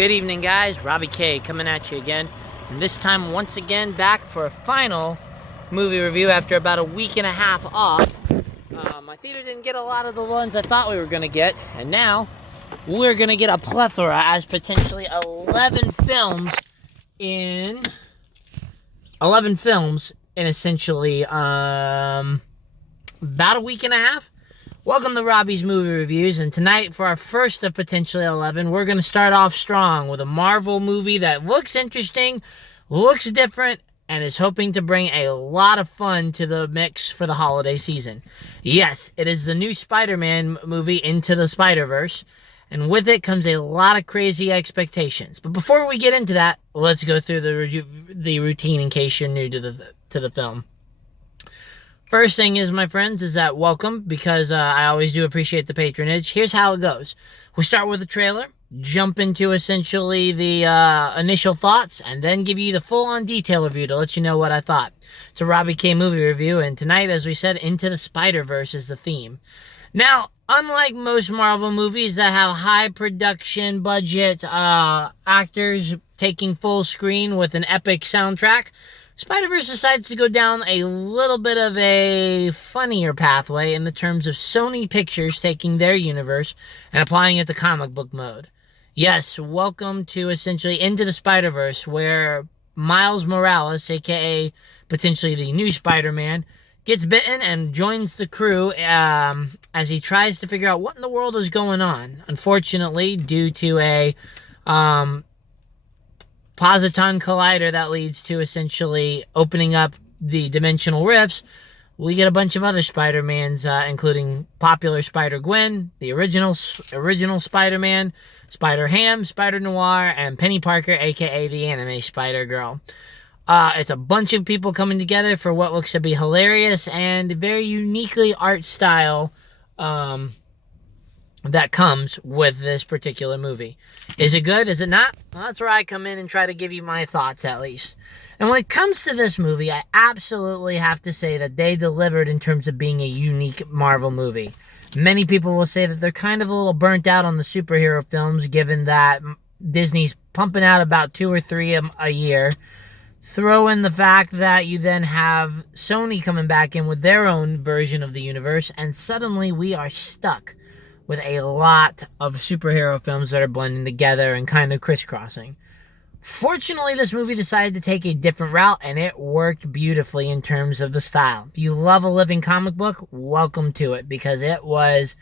Good evening, guys. Robbie K coming at you again, and this time once again back for a final movie review after about a week and a half off. My theater didn't get a lot of the ones I thought we were going to get, and now we're going to get a plethora as potentially 11 films in essentially about a week and a half. Welcome to Robbie's Movie Reviews, and tonight, for our first of potentially 11, we're going to start off strong with a Marvel movie that looks interesting, looks different, and is hoping to bring a lot of fun to the mix for the holiday season. Yes, it is the new Spider-Man movie, Into the Spider-Verse, and with it comes a lot of crazy expectations. But before we get into that, let's go through the routine in case you're new to the film. First thing is, my friends, is that welcome, because I always do appreciate the patronage. Here's how it goes. We start with the trailer, jump into essentially the initial thoughts, and then give you the full-on detail review to let you know what I thought. It's a Robbie K movie review, and tonight, as we said, Into the Spider-Verse is the theme. Now, unlike most Marvel movies that have high production budget actors taking full screen with an epic soundtrack, Spider-Verse decides to go down a little bit of a funnier pathway in the terms of Sony Pictures taking their universe and applying it to comic book mode. Yes, welcome to essentially Into the Spider-Verse, where Miles Morales, aka potentially the new Spider-Man, gets bitten and joins the crew as he tries to figure out what in the world is going on. Unfortunately, due to a Positon collider that leads to essentially opening up the dimensional rifts, we get a bunch of other Spider-Mans, including popular Spider-Gwen, the original Spider-Man, Spider-Ham, Spider-Noir, and Penny Parker, aka the anime Spider-Girl. It's a bunch of people coming together for what looks to be hilarious and very uniquely art style that comes with this particular movie. Is it good? Is it not? Well, that's where I come in and try to give you my thoughts, at least. And when it comes to this movie, I absolutely have to say that they delivered in terms of being a unique Marvel movie. Many people will say that they're kind of a little burnt out on the superhero films, given that Disney's pumping out about 2 or 3 a year. Throw in the fact that you then have Sony coming back in with their own version of the universe, and suddenly we are stuck with a lot of superhero films that are blending together and kind of crisscrossing. Fortunately, this movie decided to take a different route, and it worked beautifully in terms of the style. If you love a living comic book, welcome to it, because it was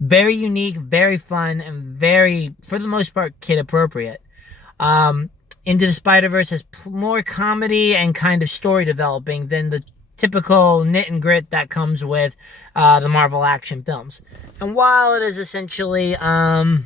very unique, very fun, and very, for the most part, kid-appropriate. Into the Spider-Verse has more comedy and kind of story developing than the typical knit and grit that comes with the Marvel action films. And while it is essentially not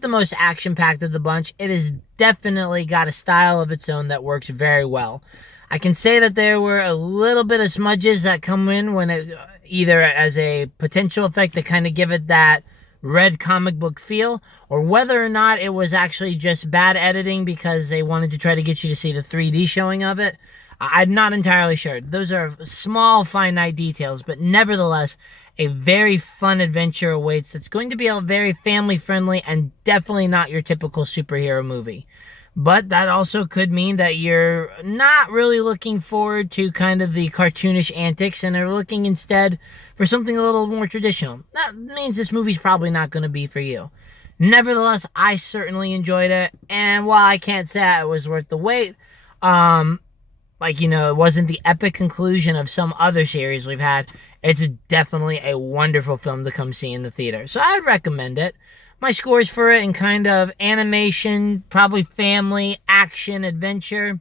the most action-packed of the bunch, it has definitely got a style of its own that works very well. I can say that there were a little bit of smudges that come in when it either as a potential effect to kind of give it that red comic book feel, or whether or not it was actually just bad editing because they wanted to try to get you to see the 3D showing of it. I'm not entirely sure. Those are small, finite details, but nevertheless, a very fun adventure awaits that's going to be a very family-friendly and definitely not your typical superhero movie. But that also could mean that you're not really looking forward to kind of the cartoonish antics and are looking instead for something a little more traditional. That means this movie's probably not going to be for you. Nevertheless, I certainly enjoyed it, and while I can't say it was worth the wait, it wasn't the epic conclusion of some other series we've had, it's definitely a wonderful film to come see in the theater. So I'd recommend it. My scores for it in kind of animation, probably family, action, adventure,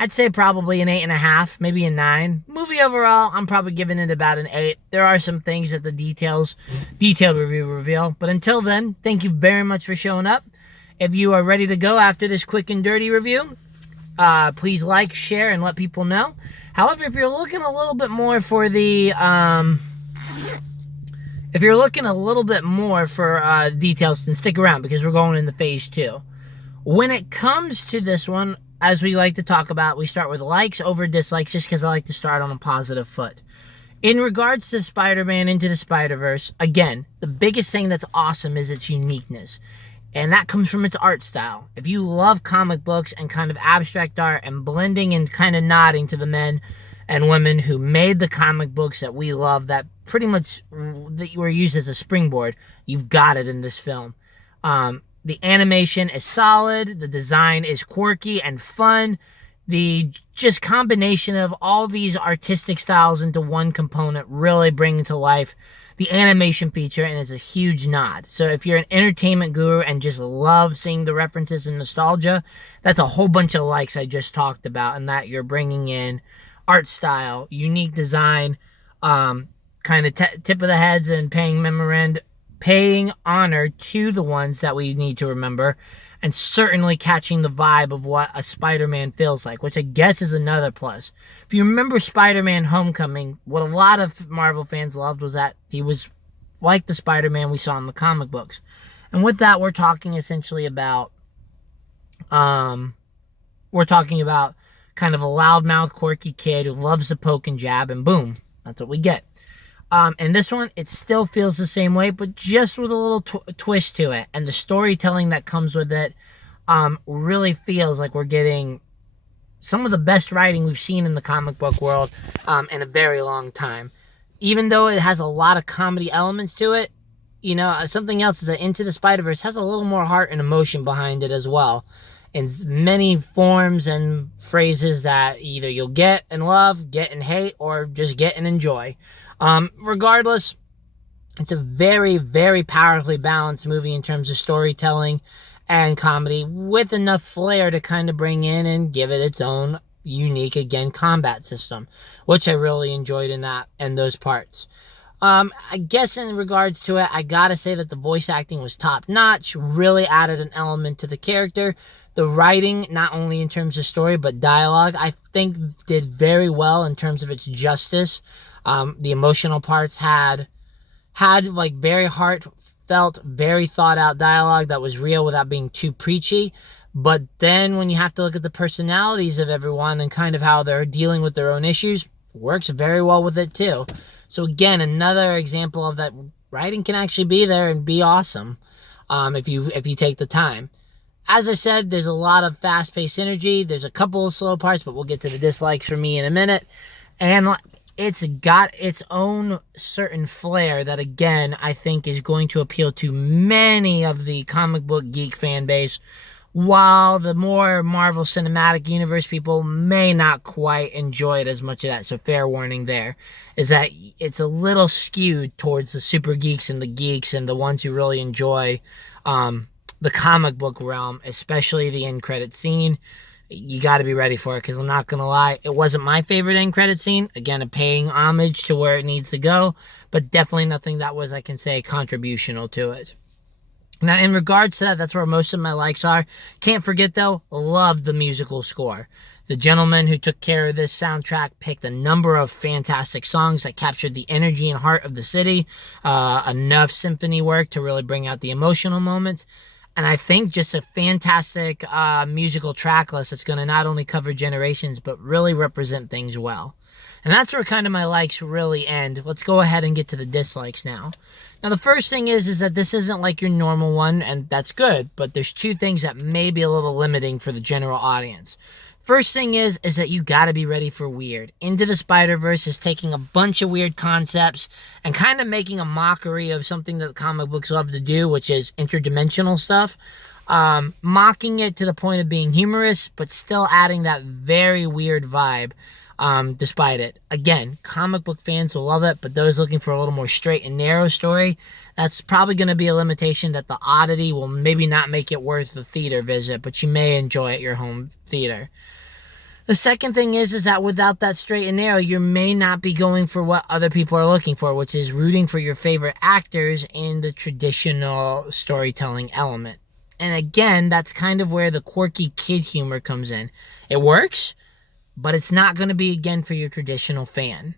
I'd say probably an 8.5, maybe a 9. Movie overall, I'm probably giving it about an 8. There are some things that the detailed review reveal. But until then, thank you very much for showing up. If you are ready to go after this quick and dirty review, please like, share, and let people know. However, if you're looking a little bit more for the details, then stick around, because we're going into phase 2. When it comes to this one, as we like to talk about, we start with likes over dislikes, just because I like to start on a positive foot. In regards to Spider-Man Into the Spider-Verse, again, the biggest thing that's awesome is its uniqueness. And that comes from its art style. If you love comic books and kind of abstract art and blending and kind of nodding to the men and women who made the comic books that we love, that pretty much that were used as a springboard, you've got it in this film. The animation is solid. The design is quirky and fun. The just combination of all these artistic styles into one component really bringing to life the animation feature, and is a huge nod. So if you're an entertainment guru and just love seeing the references and nostalgia, that's a whole bunch of likes I just talked about, and that you're bringing in art style, unique design, kind of tip of the heads, and paying honor to the ones that we need to remember, and certainly catching the vibe of what a Spider-Man feels like, which I guess is another plus. If you remember Spider-Man Homecoming, what a lot of Marvel fans loved was that he was like the Spider-Man we saw in the comic books. And with that, we're talking essentially about, kind of a loudmouth, quirky kid who loves to poke and jab, and boom, that's what we get. And this one, it still feels the same way, but just with a little twist to it. And the storytelling that comes with it really feels like we're getting some of the best writing we've seen in the comic book world in a very long time. Even though it has a lot of comedy elements to it, you know, something else is that Into the Spider-Verse has a little more heart and emotion behind it as well, in many forms and phrases that either you'll get and love, get and hate, or just get and enjoy. Regardless, it's a very, very powerfully balanced movie in terms of storytelling and comedy, with enough flair to kind of bring in and give it its own unique, again, combat system, which I really enjoyed in those parts. I guess in regards to it, I gotta say that the voice acting was top notch, really added an element to the character. The writing, not only in terms of story, but dialogue, I think did very well in terms of its justice. The emotional parts had like very heartfelt, very thought out dialogue that was real without being too preachy. But then when you have to look at the personalities of everyone and kind of how they're dealing with their own issues, works very well with it too. So again, another example of that writing can actually be there and be awesome if you take the time. As I said, there's a lot of fast-paced energy. There's a couple of slow parts, but we'll get to the dislikes for me in a minute. And it's got its own certain flair that, again, I think is going to appeal to many of the comic book geek fan base, while the more Marvel Cinematic Universe people may not quite enjoy it as much of that. So fair warning there, is that it's a little skewed towards the super geeks and the geeks and the ones who really enjoy the comic book realm, especially the end credit scene. You got to be ready for it, because I'm not going to lie, it wasn't my favorite end credit scene. Again, a paying homage to where it needs to go, but definitely nothing that was, I can say, contributional to it. Now, in regards to that, that's where most of my likes are. Can't forget, though, love the musical score. The gentleman who took care of this soundtrack picked a number of fantastic songs that captured the energy and heart of the city. Enough symphony work to really bring out the emotional moments. And I think just a fantastic musical track list that's going to not only cover generations, but really represent things well. And that's where kind of my likes really end. Let's go ahead and get to the dislikes now. Now, the first thing is that this isn't like your normal one, and that's good. But there's two things that may be a little limiting for the general audience. First thing is that you got to be ready for weird. Into the Spider-Verse is taking a bunch of weird concepts and kind of making a mockery of something that comic books love to do, which is interdimensional stuff. Mocking it to the point of being humorous, but still adding that very weird vibe, despite it. Again, comic book fans will love it, but those looking for a little more straight and narrow story, that's probably going to be a limitation, that the oddity will maybe not make it worth the theater visit, but you may enjoy at your home theater. The second thing is that without that straight and narrow, you may not be going for what other people are looking for, which is rooting for your favorite actors in the traditional storytelling element. And again, that's kind of where the quirky kid humor comes in. It works, but it's not going to be, again, for your traditional fan.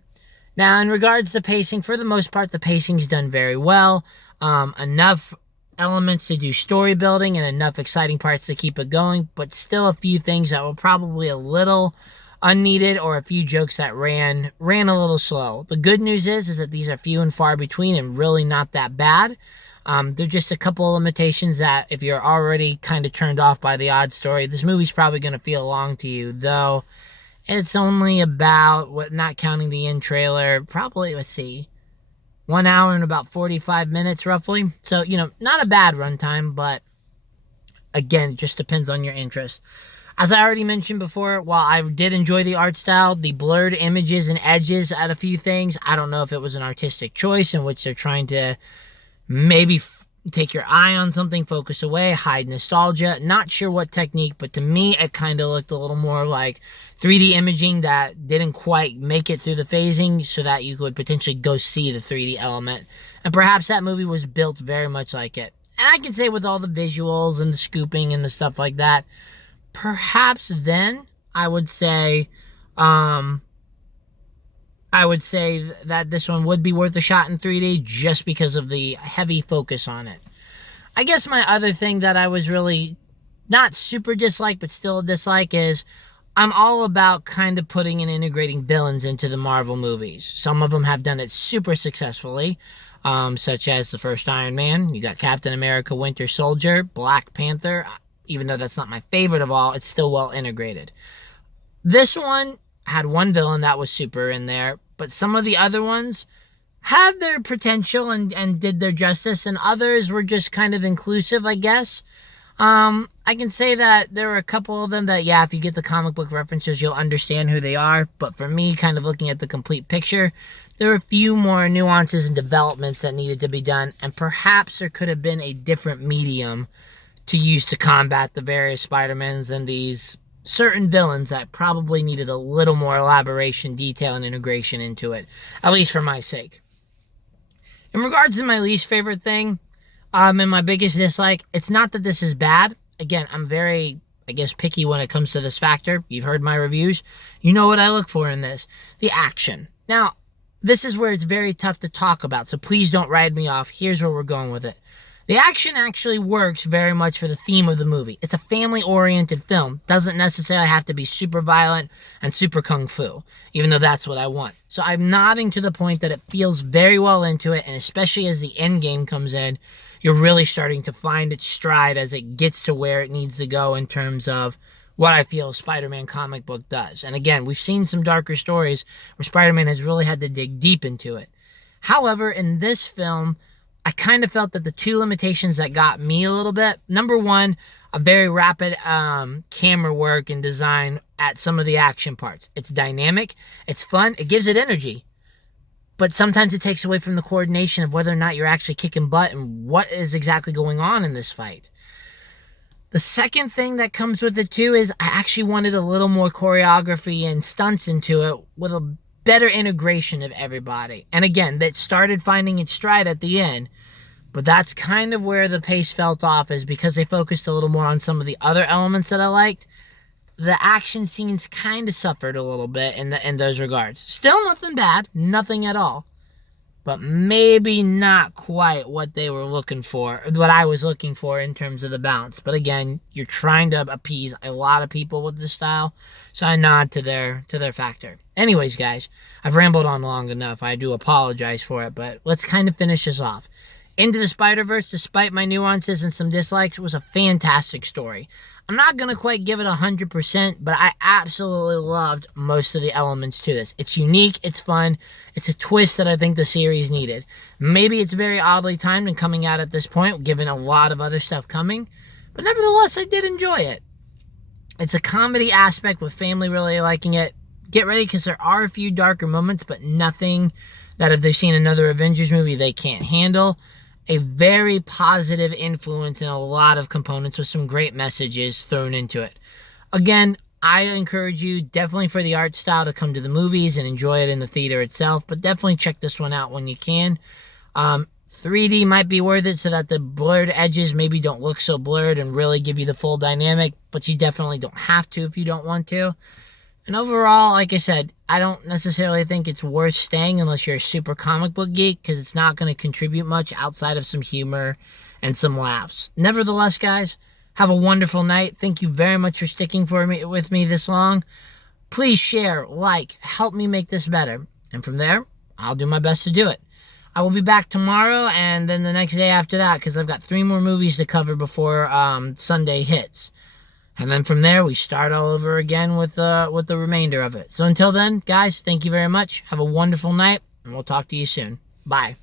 Now, in regards to pacing, for the most part, the pacing's done very well. Enough elements to do story building and enough exciting parts to keep it going, but still a few things that were probably a little unneeded or a few jokes that ran a little slow. The good news is that these are few and far between and really not that bad. They're just a couple of limitations that if you're already kind of turned off by the odd story, this movie's probably going to feel long to you, though it's only about, not counting the end trailer, probably, let's see, 1 hour and about 45 minutes roughly. So, not a bad runtime, but again, it just depends on your interest. As I already mentioned before, while I did enjoy the art style, the blurred images and edges at a few things, I don't know if it was an artistic choice in which they're trying to maybe take your eye on something, focus away, hide nostalgia. Not sure what technique, but to me, it kind of looked a little more like 3D imaging that didn't quite make it through the phasing so that you could potentially go see the 3D element. And perhaps that movie was built very much like it. And I can say with all the visuals and the scooping and the stuff like that, perhaps then I would say that this one would be worth a shot in 3D just because of the heavy focus on it. I guess my other thing that I was really not super dislike, but still a dislike, is I'm all about kind of putting and integrating villains into the Marvel movies. Some of them have done it super successfully, such as the first Iron Man. You got Captain America, Winter Soldier, Black Panther. Even though that's not my favorite of all, it's still well integrated. This one had one villain that was super in there, but some of the other ones had their potential and did their justice, and others were just kind of inclusive, I guess. I can say that there were a couple of them that, yeah, if you get the comic book references, you'll understand who they are, but for me, kind of looking at the complete picture, there were a few more nuances and developments that needed to be done, and perhaps there could have been a different medium to use to combat the various Spider-Mans and these certain villains that probably needed a little more elaboration, detail, and integration into it, at least for my sake. In regards to my least favorite thing, and my biggest dislike, it's not that this is bad. Again, I'm very, picky when it comes to this factor. You've heard my reviews. You know what I look for in this. The action. Now, this is where it's very tough to talk about, so please don't write me off. Here's where we're going with it. The action actually works very much for the theme of the movie. It's a family-oriented film. Doesn't necessarily have to be super violent and super kung fu, even though that's what I want. So I'm nodding to the point that it feels very well into it, and especially as the end game comes in, you're really starting to find its stride as it gets to where it needs to go in terms of what I feel a Spider-Man comic book does. And again, we've seen some darker stories where Spider-Man has really had to dig deep into it. However, in this film, I kind of felt that the two limitations that got me a little bit, number one, a very rapid camera work and design at some of the action parts. It's dynamic, it's fun, it gives it energy. But sometimes it takes away from the coordination of whether or not you're actually kicking butt and what is exactly going on in this fight. The second thing that comes with it too is I actually wanted a little more choreography and stunts into it with a better integration of everybody. And again, that started finding its stride at the end, but that's kind of where the pace felt off, is because they focused a little more on some of the other elements that I liked. The action scenes kind of suffered a little bit in those regards. Still nothing bad, nothing at all, but maybe not quite what they were looking for, what I was looking for in terms of the balance. But again, you're trying to appease a lot of people with this style, so I nod to their factor. Anyways, guys, I've rambled on long enough. I do apologize for it, but let's kind of finish this off. Into the Spider-Verse, despite my nuances and some dislikes, was a fantastic story. I'm not going to quite give it 100%, but I absolutely loved most of the elements to this. It's unique, it's fun, it's a twist that I think the series needed. Maybe it's very oddly timed and coming out at this point, given a lot of other stuff coming, but nevertheless, I did enjoy it. It's a comedy aspect with family really liking it. Get ready, because there are a few darker moments, but nothing that if they've seen another Avengers movie they can't handle. A very positive influence in a lot of components with some great messages thrown into it. Again, I encourage you definitely for the art style to come to the movies and enjoy it in the theater itself, but definitely check this one out when you can. 3D might be worth it so that the blurred edges maybe don't look so blurred and really give you the full dynamic, but you definitely don't have to if you don't want to. And overall, like I said, I don't necessarily think it's worth staying unless you're a super comic book geek, because it's not going to contribute much outside of some humor and some laughs. Nevertheless, guys, have a wonderful night. Thank you very much for sticking with me this long. Please share, like, help me make this better. And from there, I'll do my best to do it. I will be back tomorrow and then the next day after that because I've got 3 more movies to cover before Sunday hits. And then from there, we start all over again with the remainder of it. So until then, guys, thank you very much. Have a wonderful night, and we'll talk to you soon. Bye.